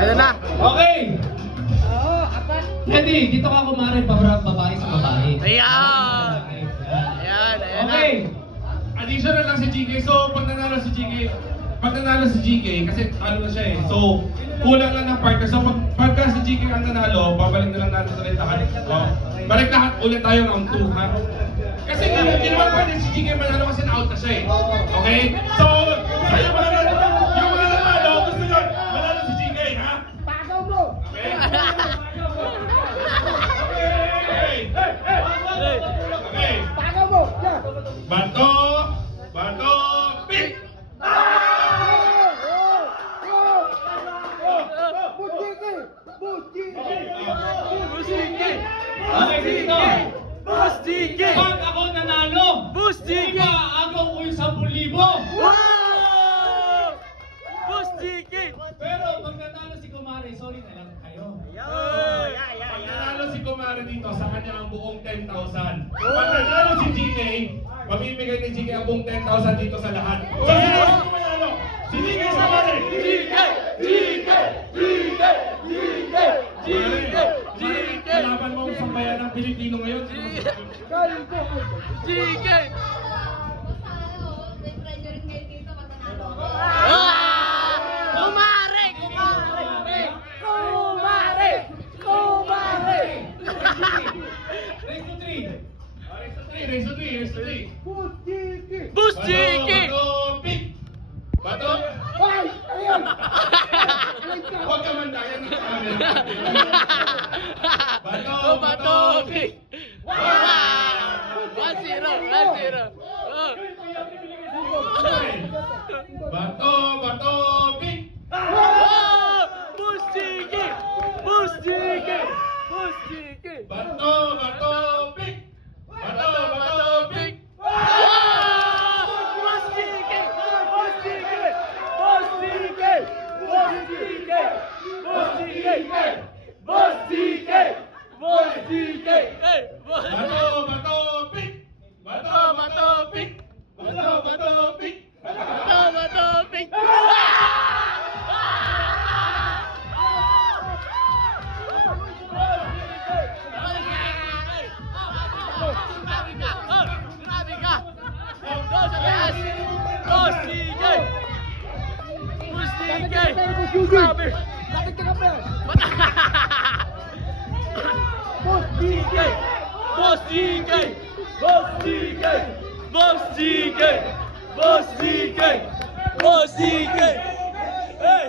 Ayun na. Okay. Ready, dito ka kumare, babae sa babae. Ayan. Ayan. Okay. Additional lang si GK. So, pag nanalo si GK, kasi ano na siya eh. So, kulang lang ng partner. So, pagka si GK ang nanalo, babalik na lang natin ulit lahat. Balik lahat ulit tayo round 2, ha? Kasi hindi naman pwede si GK manalo kasi na-out na siya eh. Okay? So, yung mga nanalo, gusto nyo manalo si GK, ha? Pagaw mo! Okay? Okay. Pagaw mo! Yan! Bato, pick! Okay, dito. Boss GK! Pag ako nanalo, Boss GK! agaw ko yung 10,000. Wow! Boss GK! Pero pag nanalo si Kumare, sorry na lang kayo. Ayan! Pag nanalo si Kumare dito, sa kanya ang buong 10,000. Pag nanalo si GK, mamimigay ni GK ang buong 10,000 dito sa lahat. So, sino ang manalo? Si GK sa Kumare! Kalaban mo sa bayan ng Pilipino ngayon. Galing ko! GK! Kumare! Race to 3. Boss GK! Bato, pick! Bato! Ay! Ayan! Huwag ka man dahil ng camera. Bato! Pick! Wow! 1-0! Bato, pick! Boss GK! Bato, pick! Bato, pick! Bato, pick! Bato, pick! Bakit ka pa? Boss GK! Hey!